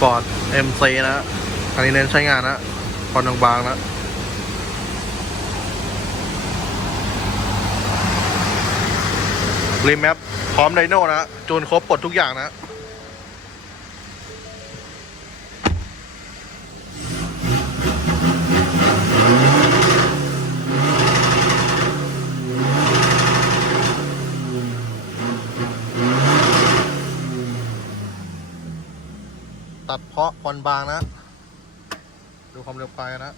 ฟอร์ดเอ็มซีนะอันนี้เน้นใช้งานนะคอนบางๆนะรีแมปพร้อมไดโน่นะจูนครบปลดทุกอย่างนะ ตัดเพาะผ่อนบางนะ ดูความเร็วไฟนะ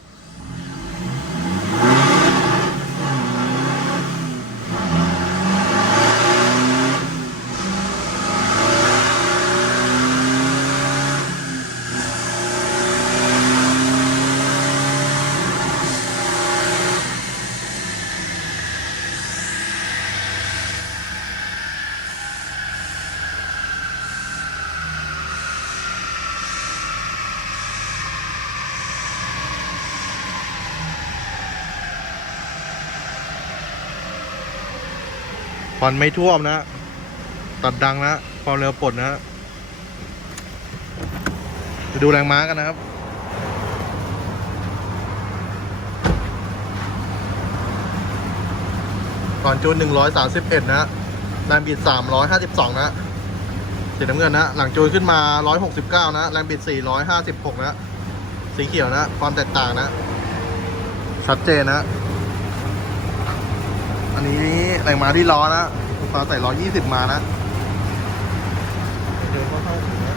ควันไม่ท่วมนะ ตัดดังนะ ความเร็วปลดนะไปดูแรงม้ากันนะครับก่อนจูน131 นะแรงบิด 352 นะ สีน้ำเงินนะ หลังจูนขึ้นมา 169 นะ แรงบิด 456 นะ สีเขียวนะ ความแตกต่างนะ ชัดเจนนะ อันนี้ แรงมาที่ล้อนะลูกค้าใส่ล้อยี่สิบมานะเดี๋ยวเขาเข้าถึงนะ